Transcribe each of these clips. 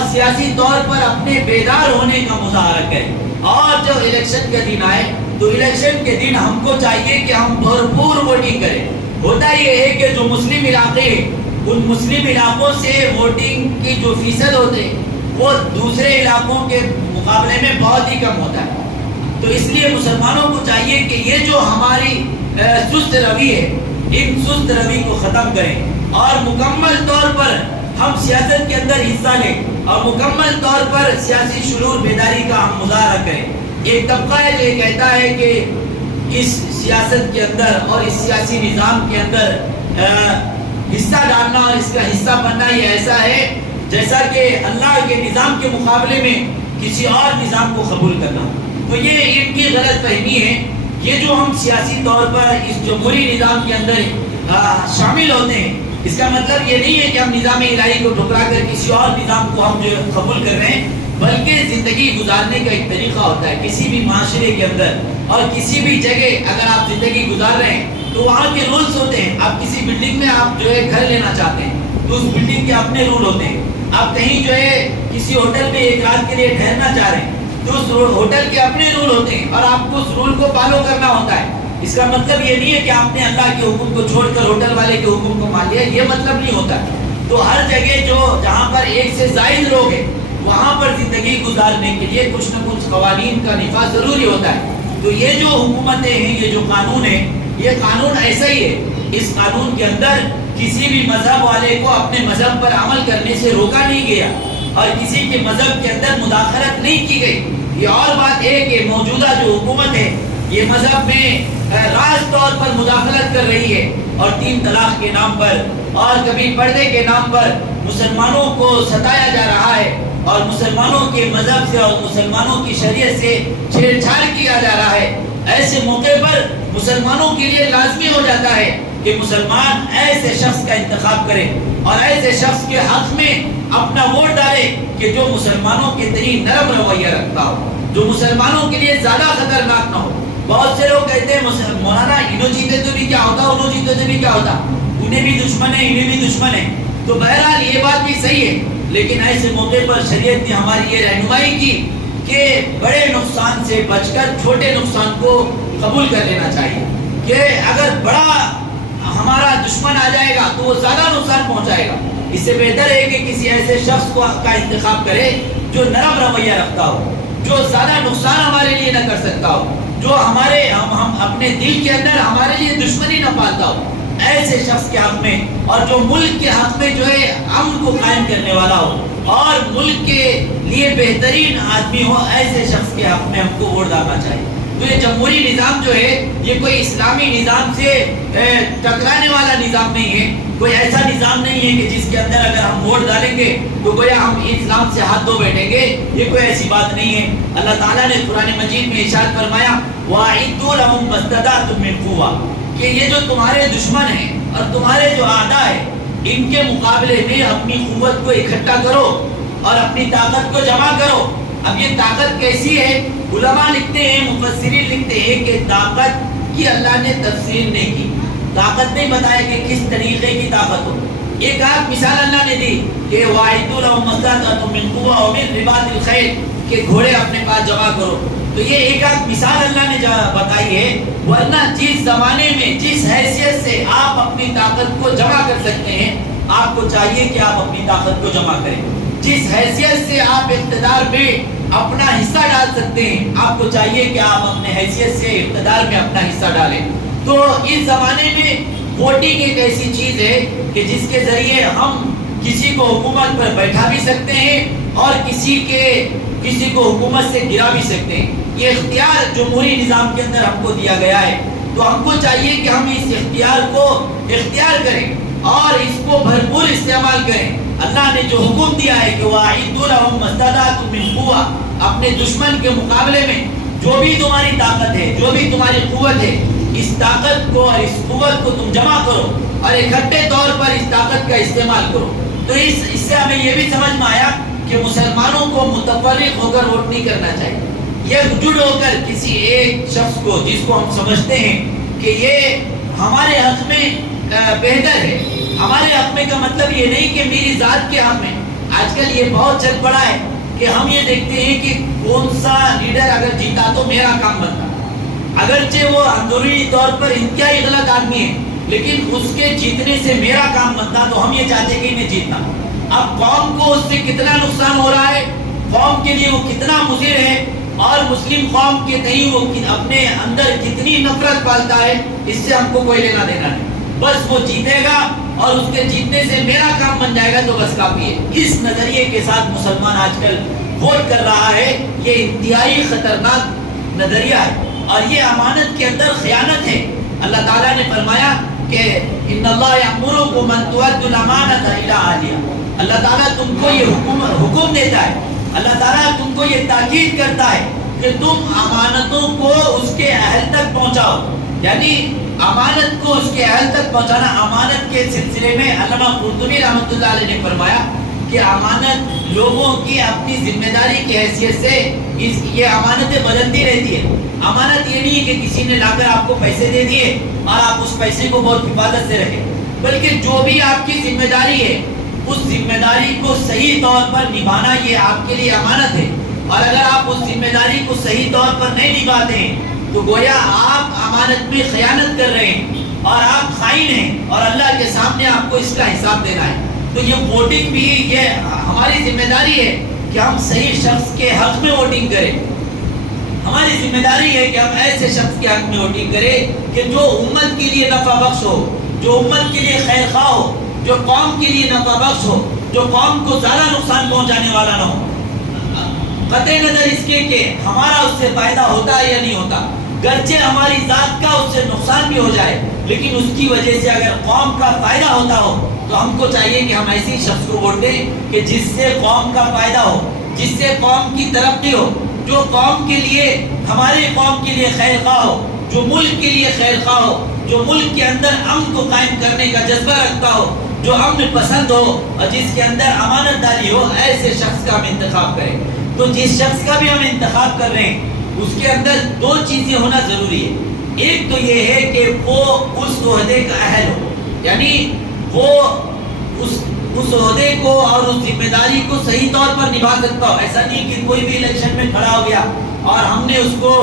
اور سیاسی طور پر اپنے بیدار ہونے کا مظاہرہ کریں. اور جب الیکشن کا دن آئے تو الیکشن کے دن ہم کو چاہیے کہ ہم بھرپور ووٹنگ کریں. ہوتا یہ ہے کہ جو مسلم علاقے ہیں ان مسلم علاقوں سے ووٹنگ کی جو فیصد ہوتے ہیں وہ دوسرے علاقوں کے مقابلے میں بہت ہی کم ہوتا ہے. تو اس لیے مسلمانوں کو چاہیے کہ یہ جو ہماری سست روی ہے ان سست روی کو ختم کریں اور مکمل طور پر ہم سیاست کے اندر حصہ لیں اور مکمل طور پر سیاسی شعور بیداری کا ہم مظاہرہ کریں. ایک طبقہ ہے جو یہ کہتا ہے کہ اس سیاست کے اندر اور اس سیاسی نظام کے اندر حصہ ڈالنا اور اس کا حصہ بننا یہ ایسا ہے جیسا کہ اللہ کے نظام کے مقابلے میں کسی اور نظام کو قبول کرنا. تو یہ ان کی غلط فہمی ہے. یہ جو ہم سیاسی طور پر اس جمہوری نظام کے اندر شامل ہوتے ہیں اس کا مطلب یہ نہیں ہے کہ ہم نظام الہی کو ٹھکرا کر کسی اور نظام کو ہم جو قبول کر رہے ہیں، بلکہ زندگی گزارنے کا ایک طریقہ ہوتا ہے. کسی بھی معاشرے کے اندر اور کسی بھی جگہ اگر آپ زندگی گزار رہے ہیں تو وہاں کے رولز ہوتے ہیں. آپ کسی بلڈنگ میں آپ جو ہے گھر لینا چاہتے ہیں تو اس بلڈنگ کے اپنے رول ہوتے ہیں. آپ کہیں جو ہے کسی ہوٹل میں ایک رات کے لیے ٹھہرنا چاہ رہے ہیں تو اس ہوٹل کے اپنے رول ہوتے ہیں اور آپ کو اس رول کو فالو کرنا ہوتا ہے. اس کا مطلب یہ نہیں ہے کہ آپ نے اللہ کے حکم کو چھوڑ کر ہوٹل والے کے حکم کو مان لیا، یہ مطلب نہیں ہوتا. تو ہر جگہ جہاں پر ایک سے زائد لوگ ہیں وہاں پر زندگی گزارنے کے لیے کچھ نہ کچھ قوانین کا نفاذ ضروری ہوتا ہے. تو یہ جو حکومتیں ہیں، یہ جو قانون ہے، یہ قانون ایسا ہی ہے. اس قانون کے اندر کسی بھی مذہب والے کو اپنے مذہب پر عمل کرنے سے روکا نہیں گیا اور کسی کے مذہب کے اندر مداخلت نہیں کی گئی. یہ اور بات ہے کہ موجودہ جو حکومت ہے یہ مذہب میں راز طور پر مداخلت کر رہی ہے اور 3 طلاق کے نام پر اور کبھی پردے کے نام پر مسلمانوں کو ستایا جا رہا ہے اور مسلمانوں کے مذہب سے اور مسلمانوں کی شریعت سے چھیڑ چھاڑ کیا جا رہا ہے. ایسے موقع پر مسلمانوں کے لیے لازمی ہو جاتا ہے کہ مسلمان ایسے شخص کا انتخاب کرے اور ایسے شخص کے حق میں اپنا ووٹ ڈالے کہ جو مسلمانوں کے تئیں نرم رویہ رکھتا ہو، جو مسلمانوں کے لیے زیادہ خطرناک نہ ہو. بہت سے لوگ کہتے ہیں مولانا انہوں جیتے تو بھی کیا ہوتا، انہوں جیتے تو بھی کیا ہوتا، انہیں بھی دشمن ہے انہیں بھی دشمن ہے. تو بہرحال یہ بات بھی صحیح ہے، لیکن ایسے موقع پر شریعت نے ہماری یہ رہنمائی کی کہ بڑے نقصان سے بچ کر چھوٹے نقصان کو قبول کر لینا چاہیے. کہ اگر بڑا ہمارا دشمن آ جائے گا تو وہ زیادہ نقصان پہنچائے گا. اس سے بہتر ہے کہ کسی ایسے شخص کا انتخاب کرے جو نرم رویہ رکھتا ہو، جو زیادہ نقصان ہمارے لیے نہ کر سکتا ہو، جو ہم اپنے دل کے اندر ہمارے لیے دشمنی نہ پالتا ہو. ایسے شخص کے حق میں اور جو ملک کے حق میں جو ہے امن کو قائم کرنے والا ہو اور ملک کے لیے بہترین آدمی ہو، ایسے شخص کے حق میں ہم کو ووٹ ڈالنا چاہیے. تو یہ جمہوری نظام جو ہے یہ کوئی اسلامی نظام سے ٹکرانے والا نظام نہیں ہے. کوئی ایسا نظام نہیں ہے کہ جس کے اندر اگر ہم ووٹ ڈالیں گے تو گویا ہم اسلام سے ہاتھ دھو بیٹھیں گے. یہ کوئی ایسی بات نہیں ہے. اللہ تعالیٰ نے قرآن مجید میں ارشاد فرمایا وَأَعِدُّوا لَهُم مَّا اسْتَطَعْتُم مِّن قُوَّةٍ کہ یہ جو تمہارے دشمن ہیں اور تمہارے جو اعداء ہیں ان کے مقابلے میں اپنی قوت کو اکٹھا کرو اور اپنی طاقت کو جمع کرو. اب یہ طاقت کیسی ہے؟ علماء لکھتے ہیں، مفسرین لکھتے ہیں کہ طاقت کی اللہ نے تفسیر نہیں کی، طاقت نہیں بتایا کہ کس طریقے کی طاقت ہو. ایک آدھ مثال اللہ نے دی کہ وَأَعِدُّوا لَهُم مَّا اسْتَطَعْتُم مِّن قُوَّةٍ وَمِن رِّبَاطِ الْخَيْلِ کہ گھوڑے اپنے پاس جمع کرو. تو یہ ایک آدھ مثال اللہ نے بتائی ہے، ورنہ جس زمانے میں جس حیثیت سے آپ اپنی طاقت کو جمع کر سکتے ہیں آپ کو چاہیے کہ آپ اپنی طاقت کو جمع کریں. جس حیثیت سے آپ اقتدار میں اپنا حصہ ڈال سکتے ہیں آپ کو چاہیے کہ آپ اپنے حیثیت سے اقتدار میں اپنا حصہ ڈالیں. تو اس زمانے میں ووٹنگ ایک ایسی چیز ہے کہ جس کے ذریعے ہم کسی کو حکومت پر بیٹھا بھی سکتے ہیں اور کسی کو حکومت سے گرا بھی سکتے ہیں. یہ اختیار جمہوری نظام کے اندر ہم کو دیا گیا ہے. تو ہم کو چاہیے کہ ہم اس اختیار کو اختیار کریں اور اس کو بھرپور استعمال کریں. اللہ نے جو حکم دیا ہے کہ وَأَعِدُّوا لَهُم مَّا اسْتَطَعْتُم مِّن قُوَّةٍ اپنے دشمن کے مقابلے میں جو بھی تمہاری طاقت ہے، جو بھی تمہاری قوت ہے، اس طاقت کو اور اس قوت کو تم جمع کرو اور اکٹھے طور پر اس طاقت کا استعمال کرو. تو اس سے ہمیں یہ بھی سمجھ میں آیا کہ مسلمانوں کو متفرق ہو کر ووٹ نہیں کرنا چاہیے. یہ جڑ ہو کر کسی ایک شخص کو جس کو ہم سمجھتے ہیں کہ یہ ہمارے حق میں بہتر ہے. ہمارے حق میں کا مطلب یہ نہیں کہ میری ذات کے حق میں، آج کل یہ بہت چل پڑا ہے کہ ہم یہ دیکھتے ہیں کہ کون سا لیڈر اگر جیتا تو میرا کام بنتا، اگرچہ وہ اندرونی طور پر انتہائی غلط آدمی ہے، لیکن اس کے جیتنے سے میرا کام بنتا، تو ہم یہ چاہتے ہیں کہ میں جیتنا۔ اب قوم کو اس سے کتنا نقصان ہو رہا ہے، قوم کے لیے وہ کتنا مضر ہے، اور مسلم قوم کے تئیں وہ اپنے اندر کتنی نفرت پالتا ہے، اس سے ہم کو کوئی لینا دینا نہیں۔ بس وہ جیتے گا اور اس کے جیتنے سے میرا کام بن جائے گا تو بس کافی ہے۔ اس نظریے کے ساتھ مسلمان آج کل ووٹ کر رہا ہے، یہ انتہائی خطرناک نظریہ ہے، اور یہ امانت کے اندر خیانت ہے۔ اللہ تعالیٰ نے فرمایا کہ ان اللہ یأمرکم ان تؤدوا الامانۃ الی اہلہا، اللہ تعالیٰ تم کو یہ حکم دیتا ہے، اللہ تعالیٰ تم کو یہ تاکید کرتا ہے کہ تم امانتوں کو اس کے اہل تک پہنچاؤ، یعنی امانت کو اس کے اہل تک پہنچانا۔ امانت کے سلسلے میں علامہ قرطبی رحمۃ اللہ علیہ نے فرمایا کہ امانت لوگوں کی اپنی ذمہ داری کی حیثیت سے یہ امانتیں بدلتی رہتی ہے۔ امانت یہ نہیں ہے کہ کسی نے لا کر آپ کو پیسے دے دیے اور آپ اس پیسے کو بہت حفاظت سے رکھیں، بلکہ جو بھی آپ کی ذمہ داری ہے اس ذمہ داری کو صحیح طور پر نبھانا یہ آپ کے لیے امانت ہے، اور اگر آپ اس ذمہ داری کو صحیح طور پر نہیں نبھاتے ہیں تو گویا آپ امانت میں خیانت کر رہے ہیں اور آپ خائن ہیں، اور اللہ کے سامنے آپ کو اس کا حساب دینا ہے۔ تو یہ ووٹنگ بھی یہ ہماری ذمہ داری ہے کہ ہم صحیح شخص کے حق میں ووٹنگ کریں۔ ہماری ذمہ داری ہے کہ ہم ایسے شخص کے حق میں ووٹنگ کریں کہ جو امت کے لیے نفع بخش ہو، جو امت کے لیے خیر خواہ ہو، جو قوم کے لیے نفع بخش ہو، جو قوم کو زیادہ نقصان پہنچانے والا نہ ہو، قطع نظر اس کے کہ ہمارا اس سے فائدہ ہوتا ہے یا نہیں ہوتا، گرچہ ہماری ذات کا اس سے نقصان بھی ہو جائے، لیکن اس کی وجہ سے اگر قوم کا فائدہ ہوتا ہو تو ہم کو چاہیے کہ ہم ایسی شخص کو ووٹ دیں کہ جس سے قوم کا فائدہ ہو، جس سے قوم کی ترقی ہو، جو قوم کے لیے، ہمارے قوم کے لیے خیر خواہ ہو، جو ملک کے لیے خیر خواہ ہو، جو ملک کے اندر امن کو قائم کرنے کا جذبہ رکھتا ہو، جو امن پسند ہو اور جس کے اندر امانت داری ہو، ایسے شخص کا ہم انتخاب کریں۔ تو جس شخص کا بھی ہم انتخاب کر رہے ہیں اس کے اندر دو چیزیں ہونا ضروری ہے۔ ایک تو یہ ہے کہ وہ اس عہدے کا اہل ہو، یعنی وہ اس عہدے کو اور اس ذمہ داری کو صحیح طور پر نبھا سکتا ہو۔ ایسا نہیں کہ کوئی بھی الیکشن میں کھڑا ہو گیا اور ہم نے اس کو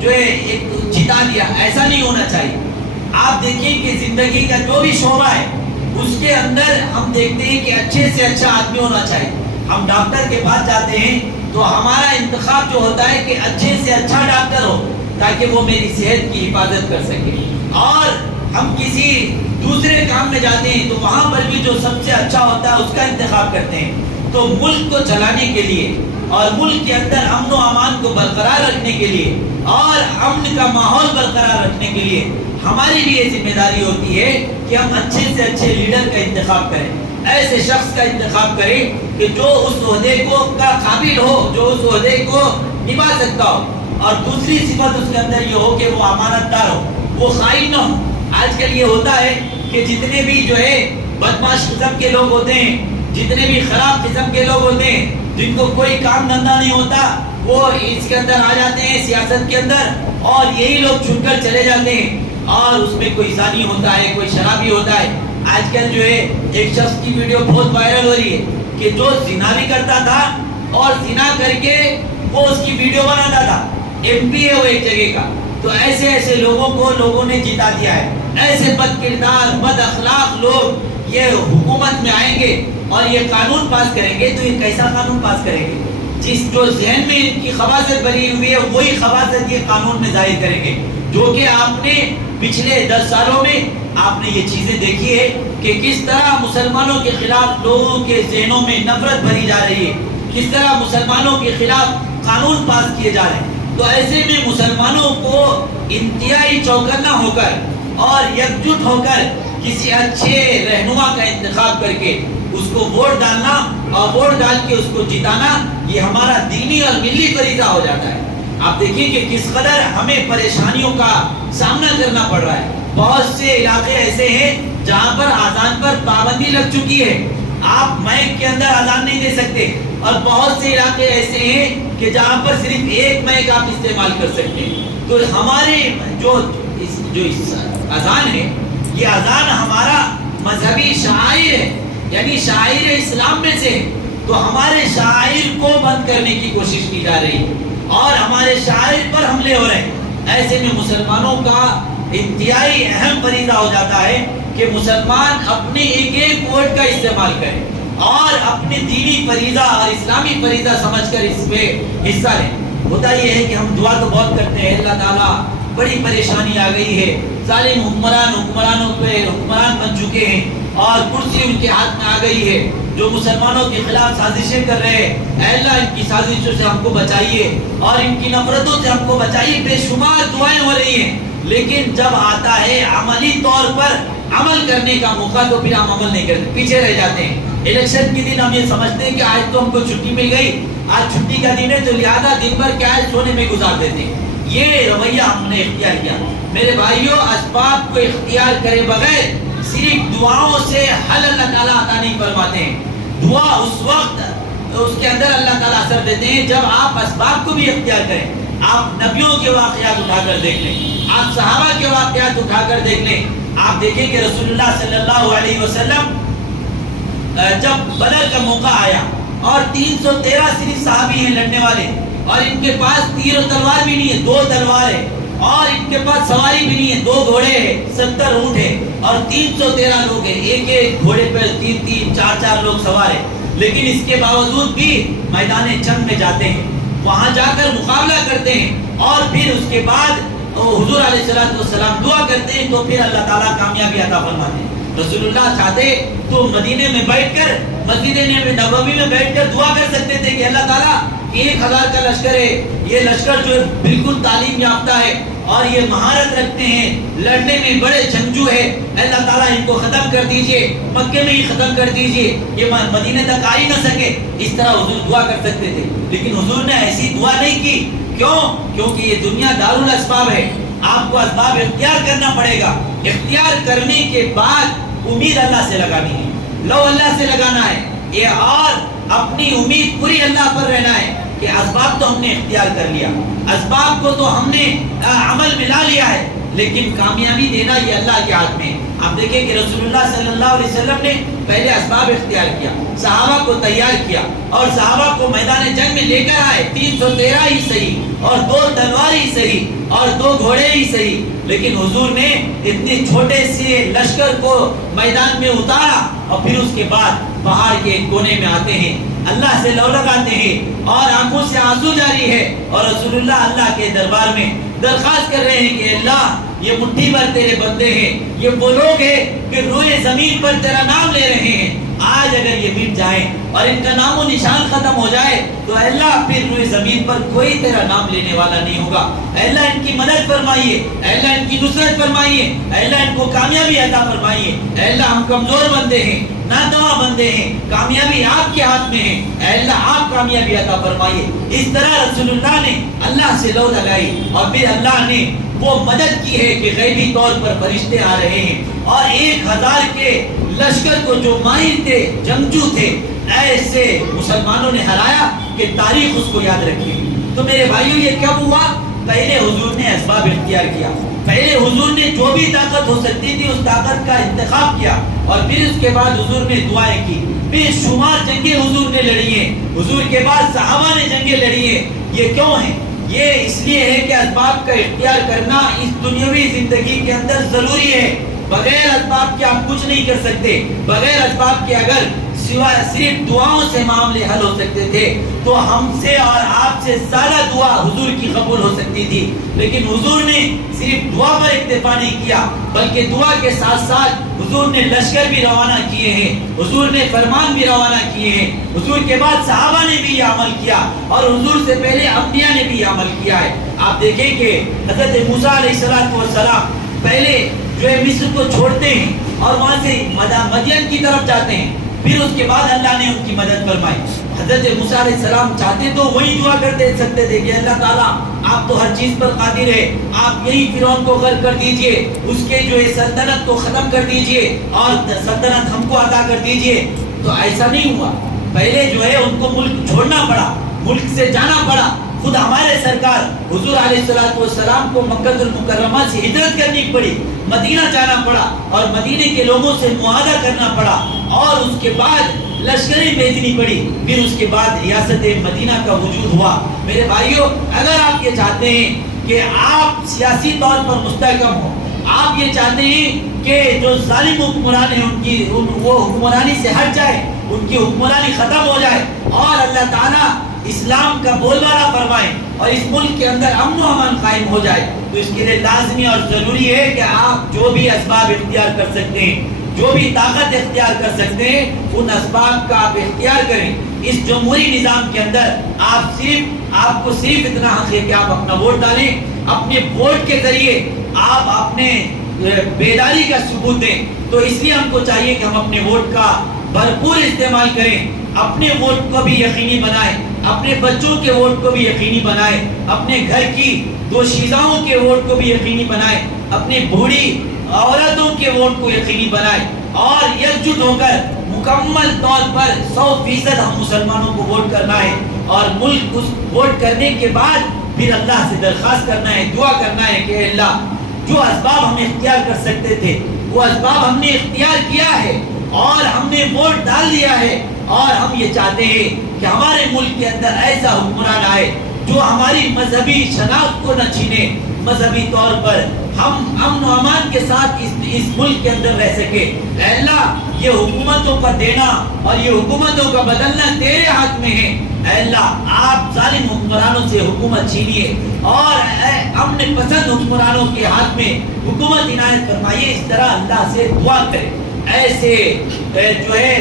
جو ہے ایک جتا دیا، ایسا نہیں ہونا چاہیے۔ آپ دیکھیں کہ زندگی کا جو بھی شعبہ ہے اس کے اندر ہم دیکھتے ہیں کہ اچھے سے اچھا آدمی ہونا چاہیے۔ ہم ڈاکٹر کے پاس جاتے ہیں تو ہمارا انتخاب جو ہوتا ہے کہ اچھے سے اچھا ڈاکٹر ہو تاکہ وہ میری صحت کی حفاظت کر سکے، اور ہم کسی دوسرے کام میں جاتے ہیں تو وہاں پر بھی جو سب سے اچھا ہوتا ہے اس کا انتخاب کرتے ہیں۔ تو ملک کو چلانے کے لیے اور ملک کے اندر امن و امان کو برقرار رکھنے کے لیے اور امن کا ماحول برقرار رکھنے کے لیے ہماری بھی یہ ذمہ داری ہوتی ہے کہ ہم اچھے سے اچھے لیڈر کا انتخاب کریں، ایسے شخص کا انتخاب کریں کہ جو اس عہدے کو کا قابل ہو، جو اس عہدے کو نبھا سکتا ہو، اور دوسری صفت اس کے اندر یہ ہو کہ وہ امانت دار ہو، وہ خائن نہ ہو۔ آج کل یہ ہوتا ہے کہ جتنے بھی جو ہے بدماش قسم کے لوگ ہوتے ہیں، جتنے بھی خراب قسم کے لوگ ہوتے ہیں، جن کو کوئی کام دھندا نہیں ہوتا، وہ اس کے اندر آ جاتے ہیں سیاست کے اندر، اور یہی لوگ چھن کر چلے جاتے ہیں، اور اس میں کوئی زانی ہوتا ہے، کوئی شرابی ہوتا ہے۔ آج کل جو ہے ایک شخص کی ویڈیو بہت وائرل ہو رہی ہے کہ جو زنا بھی کرتا تھا اور زنا کر کے وہ اس کی ویڈیو بناتا تھا، ایم پی ہے وہ ایک جگہ کا۔ تو ایسے ایسے لوگوں کو لوگوں نے جتا دیا ہے۔ ایسے بد کردار، بد اخلاق لوگ یہ حکومت میں آئیں گے اور یہ قانون پاس کریں گے، تو یہ کیسا قانون پاس کریں گے؟ جو ذہن میں ان کی خباثت بھری ہوئی ہے وہی خباثت یہ قانون میں ظاہر کریں گے، جو کہ آپ نے پچھلے 10 سالوں میں آپ نے یہ چیزیں دیکھی ہے کہ کس طرح مسلمانوں کے خلاف لوگوں کے ذہنوں میں نفرت بھری جا رہی ہے، کس طرح مسلمانوں کے خلاف قانون پاس کیے جا رہے ہیں۔ تو ایسے میں مسلمانوں کو انتہائی چوکنا ہو کر اور یکجٹ ہو کر کسی اچھے رہنما کا انتخاب کر کے اس کو ووٹ ڈالنا اور ووٹ ڈال کے اس کو جتانا، یہ ہمارا دینی اور ملی فریضہ ہو جاتا ہے۔ آپ دیکھیں کہ کس قدر ہمیں پریشانیوں کا سامنا کرنا پڑ رہا ہے۔ بہت سے علاقے ایسے ہیں جہاں پر اذان پر پابندی لگ چکی ہے، آپ مائک کے اندر اذان نہیں دے سکتے، اور بہت سے علاقے ایسے ہیں کہ جہاں پر صرف ایک مائک آپ استعمال کر سکتے ہیں۔ تو ہمارے جو اذان ہے، یہ اذان ہمارا مذہبی شعائر ہے، یعنی شاعر اسلام میں سے، تو ہمارے شاعر کو بند کرنے کی کوشش کی جا رہی ہے اور ہمارے شاعر پر حملے ہو رہے ہیں۔ ایسے میں مسلمانوں کا انتہائی اہم فریضہ ہو جاتا ہے کہ مسلمان اپنے ایک ایک ورڈ کا استعمال کرے اور اپنے دینی فریضہ اور اسلامی فریضہ سمجھ کر اس پہ حصہ لیں۔ ہوتا یہ ہے کہ ہم دعا تو بہت کرتے ہیں، اللہ تعالیٰ بڑی پریشانی آ گئی ہے، ظالم حکمرانوں پہ حکمران بن چکے ہیں اور کرسی ان کے ہاتھ میں آ گئی ہے، جو مسلمانوں کے خلاف سازشیں کر رہے ہیں، اے اللہ ان کی سازشوں سے ہم کو بچائیے اور ان کی نفرتوں سے ہم کو بچائیے۔ بے شمار دعائیں ہو رہی ہیں، لیکن جب آتا ہے عملی طور پر عمل کرنے کا موقع تو پھر ہم عمل نہیں کرتے، پیچھے رہ جاتے ہیں۔ الیکشن کے دن ہم یہ سمجھتے ہیں کہ آج تو ہم کو چھٹی مل گئی، آج چھٹی کا دن ہے تو لہذا دن بھر کیا ہے سونے میں گزار دیتے ہیں۔ یہ رویہ ہم نے اختیار کیا۔ میرے بھائیوں، اسباب کو اختیار کرے بغیر صرف دعاؤں سے حل اللہ تعالیٰ عطا نہیں فرماتے ہیں۔ دعا اس وقت اس کے اندر اللہ تعالیٰ اثر دیتے ہیں جب آپ اسباب کو بھی اختیار کریں۔ آپ نبیوں کے واقعات اٹھا کر دیکھ لیں، آپ صحابہ کے واقعات اٹھا کر دیکھ لیں، آپ دیکھیں کہ رسول اللہ صلی اللہ علیہ وسلم جب بدر کا موقع آیا اور 313 صرف صحابی ہیں لڑنے والے اور ان کے پاس تیر و تلوار بھی نہیں ہے، 2 تلوار ہے اور ان کے پاس سواری بھی نہیں ہے، 2 گھوڑے ہیں، 70 اونٹ ہے اور 313 لوگ ہیں، ایک ایک گھوڑے پر 3 4 لوگ سوار ہیں، لیکن اس کے باوجود بھی میدان جنگ میں جاتے ہیں، وہاں جا کر مقابلہ کرتے ہیں اور پھر اس کے بعد حضور علیہ السلام دعا کرتے ہیں تو پھر اللہ تعالیٰ کامیابی عطا فرماتے ہیں۔ رسول اللہ چاہتے تو مدینے میں بیٹھ کر مسجد نبوی میں بیٹھ کر دعا کر سکتے تھے کہ اللہ تعالیٰ 1000 کا لشکر ہے، یہ لشکر جو ہے بالکل تعلیم یافتہ ہے اور یہ مہارت رکھتے ہیں، لڑنے میں بڑے جنگجو ہے، اللہ تعالیٰ ان کو ختم کر دیجئے، مکے میں ہی ختم کر دیجئے، یہ مدینے تک آ ہی نہ سکے۔ اس طرح حضور دعا کر سکتے تھے، لیکن حضور نے ایسی دعا نہیں کی۔ کیوں؟ کیونکہ یہ دنیا دارالاسباب ہے، آپ کو اسباب اختیار کرنا پڑے گا۔ اختیار کرنے کے بعد امید اللہ سے لگانی ہے، لو اللہ سے لگانا ہے یہ، اور اپنی امید پوری اللہ پر رہنا ہے کہ اسباب تو ہم نے اختیار کر لیا، اسباب کو تو ہم نے عمل میں لا لیا ہے، لیکن کامیابی دینا یہ اللہ کے ہاتھ میں ہے۔ آپ دیکھیں کہ رسول اللہ صلی اللہ علیہ وسلم نے پہلے اسباب اختیار کیا، صحابہ کو تیار کیا اور صحابہ کو میدان جنگ میں لے کر آئے، 313 ہی صحیح اور 2 تلوار ہی صحیح اور 2 گھوڑے ہی صحیح، لیکن حضور نے اتنے چھوٹے سے لشکر کو میدان میں اتارا اور پھر اس کے بعد پہاڑ کے کونے میں آتے ہیں، اللہ سے لو لگاتے ہیں اور آنکھوں سے آنسو جاری ہے اور رسول اللہ کے دربار میں درخواست کر رہے ہیں کہ اللہ یہ مٹھی بھر تیرے بندے ہیں، یہ وہ لوگ ہیں کہ روئے زمین پر تیرا نام لے رہے ہیں، آج اگر یہ مٹ جائیں اور ان کا نام و نشان ختم ہو جائے تو اے اللہ پھر روئے زمین پر کوئی تیرا نام لینے والا نہیں ہوگا۔ اے اللہ ان کی مدد فرمائیے، اے اللہ ان کی نصرت فرمائیے، اے اللہ ان کو کامیابی عطا فرمائیے، اے اللہ ہم کمزور بندے ہیں، ناتواں بندے ہیں، کامیابی آپ کے ہاتھ میں ہے، اے اللہ آپ کامیابی عطا فرمائیے۔ اس طرح رسول اللہ نے اللہ سے لو لگائی اور پھر اللہ نے وہ مدد کی ہے کہ غیبی طور پر فرشتے آ رہے ہیں اور 1000 کے لشکر کو جو ماہر تھے، جنگجو تھے، ایسے مسلمانوں نے ہرایا کہ تاریخ اس کو یاد رکھے۔ تو میرے بھائیوں یہ کب ہوا؟ پہلے حضور نے اسباب اختیار کیا، پہلے حضور نے جو بھی طاقت ہو سکتی تھی اس طاقت کا انتخاب کیا اور پھر اس کے بعد حضور نے دعائیں کی، بے شمار جنگیں حضور نے لڑی ہیں، حضور کے بعد صحابہ نے جنگیں لڑی ہیں۔ یہ کیوں ہیں؟ یہ اس لیے ہے کہ اسباب کا اختیار کرنا اس دنیاوی زندگی کے اندر ضروری ہے۔ بغیر اسباب کے آپ کچھ نہیں کر سکتے، بغیر اسباب کے اگر صرف دعاؤں سے معاملے حل ہو سکتے تھے تو ہم سے اور آپ سے زیادہ دعا حضور کی قبول ہو سکتی تھی، لیکن حضور نے صرف دعا پر اکتفا نہیں کیا بلکہ دعا کے ساتھ ساتھ حضور نے لشکر بھی روانہ کیے ہیں، حضور نے فرمان بھی روانہ کیے ہیں، حضور کے بعد صحابہ نے بھی یہ عمل کیا اور حضور سے پہلے انبیاء نے بھی یہ عمل کیا ہے۔ آپ دیکھیں کہ حضرت موسیٰ علیہ السلام پہلے جو ہے مصر کو چھوڑتے ہیں اور وہاں سے مدین کی طرف جاتے ہیں، پھر اس کے بعد اللہ نے ان کی مدد فرمائی۔ حضرت موسیٰ علیہ السلام چاہتے تو وہی دعا کرتے سکتے تھے کہ اللہ تعالیٰ آپ تو ہر چیز پر قادر ہے، آپ یہی فرعون کو غرق کر دیجئے، اس کے جو ہے سلطنت کو ختم کر دیجئے اور سلطنت ہم کو عطا کر دیجئے۔ تو ایسا نہیں ہوا، پہلے جو ہے ان کو ملک چھوڑنا پڑا، ملک سے جانا پڑا۔ خود ہمارے سرکار حضور علیہ السلام کو مکہ المکرمہ سے ہجرت کرنی پڑی، مدینہ جانا پڑا اور مدینے کے لوگوں سے معاہدہ کرنا پڑا اور اس کے بعد لشکریں بھیجنی پڑی، پھر اس کے بعد ریاست مدینہ کا وجود ہوا۔ میرے بھائیوں، اگر آپ یہ چاہتے ہیں کہ آپ سیاسی طور پر مستحکم ہو، آپ یہ چاہتے ہیں کہ جو ظالم حکمران ہیں وہ حکمرانی سے ہٹ جائے، ان کی حکمرانی ختم ہو جائے اور اللہ تعالیٰ اسلام کا بول بالا فرمائے اور اس ملک کے اندر امن و امان قائم ہو جائے، تو اس کے لیے لازمی اور ضروری ہے کہ آپ جو بھی اسباب اختیار کر سکتے ہیں، جو بھی طاقت اختیار کر سکتے ہیں، ان اسباب کا آپ اختیار کریں۔ اس جمہوری نظام کے اندر آپ کو صرف اتنا حق ہے کہ آپ اپنا ووٹ ڈالیں، اپنے ووٹ کے ذریعے آپ اپنے بیداری کا ثبوت دیں۔ تو اس لیے ہم کو چاہیے کہ ہم اپنے ووٹ کا بھرپور استعمال کریں، اپنے ووٹ کو بھی یقینی بنائیں، اپنے بچوں کے ووٹ کو بھی یقینی بنائیں، اپنے گھر کی دوشیزاؤں کے ووٹ کو بھی یقینی بنائیں، اپنی بوڑھی عورتوں کے ووٹ کو یقینی بنائیں اور یکجٹ ہو کر مکمل طور پر 100% ہم مسلمانوں کو ووٹ کرنا ہے اور ملک اس ووٹ کرنے کے بعد پھر اللہ سے درخواست کرنا ہے، دعا کرنا ہے کہ اللہ جو اسباب ہم اختیار کر سکتے تھے وہ اسباب ہم نے اختیار کیا ہے اور ہم نے ووٹ ڈال دیا ہے، اور ہم یہ چاہتے ہیں کہ ہمارے ملک کے اندر ایسا حکمران آئے جو ہماری مذہبی شناخت کو نہ چھینے، مذہبی طور پر ہم امن و امان کے ساتھ اس ملک کے اندر رہ سکے۔ اے اللہ، یہ حکومتوں کا دینا اور یہ حکومتوں کا بدلنا تیرے ہاتھ میں ہے۔ اے اللہ، آپ ظالم حکمرانوں سے حکومت چھینیے اور امن پسند حکمرانوں کے ہاتھ میں حکومت عنایت فرمائیے۔ اس طرح اللہ سے دعا کرے۔ ایسے جو ہے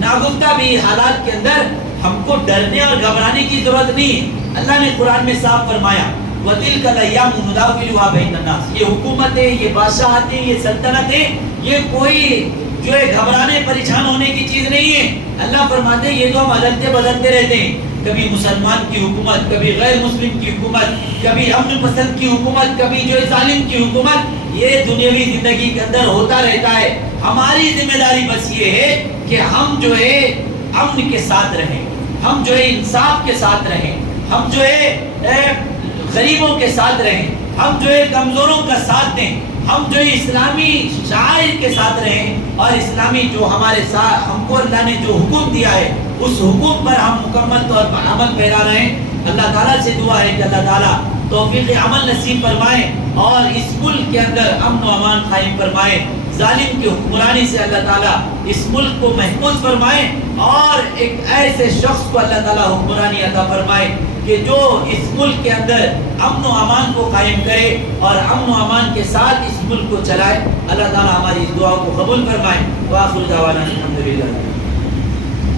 ناگفتہ بھی حالات کے اندر ہم کو ڈرنے اور گھبرانے کی ضرورت نہیں ہے۔ اللہ نے قرآن میں صاف فرمایا وَتِلْكَ الْأَيَّامُ نُدَاوِلُهَا بَيْنَ النَّاسِ، یہ حکومتیں، یہ بادشاہتیں، یہ سلطنتیں، یہ کوئی جو ہے گھبرانے پریشان ہونے کی چیز نہیں ہے۔ اللہ فرماتے ہیں یہ تو ہم بدلتے رہتے ہیں، کبھی مسلمان کی حکومت، کبھی غیر مسلم کی حکومت، کبھی امن پسند کی حکومت، کبھی جو ہے ظالم کی حکومت، یہ دنیاوی زندگی کے اندر ہوتا رہتا ہے۔ ہماری ذمہ داری بس یہ ہے کہ ہم جو ہے امن کے ساتھ رہیں، ہم جو ہے انصاف کے ساتھ رہیں، ہم جو ہے غریبوں کے ساتھ رہیں، ہم جو ہے کمزوروں کا ساتھ دیں، ہم جو اسلامی شاعر کے ساتھ رہیں اور اسلامی جو ہمارے ساتھ ہم کو اللہ نے جو حکم دیا ہے اس حکم پر ہم مکمل طور پر عمل پیرا رہیں۔ اللہ تعالیٰ سے دعا ہے کہ اللہ تعالیٰ توفیق عمل نصیب فرمائے اور اس ملک کے اندر امن و امان قائم فرمائے، ظالم کی حکمرانی سے اللہ تعالیٰ اس ملک کو محفوظ فرمائے اور ایک ایسے شخص کو اللہ تعالیٰ حکمرانی عطا فرمائے کہ جو اس ملک کے اندر امن و امان کو قائم کرے اور امن و امان کے ساتھ اس ملک کو چلائے۔ اللہ تعالیٰ ہماری اس دعا کو قبول فرمائے۔ وآخر دعوانا الحمدللہ۔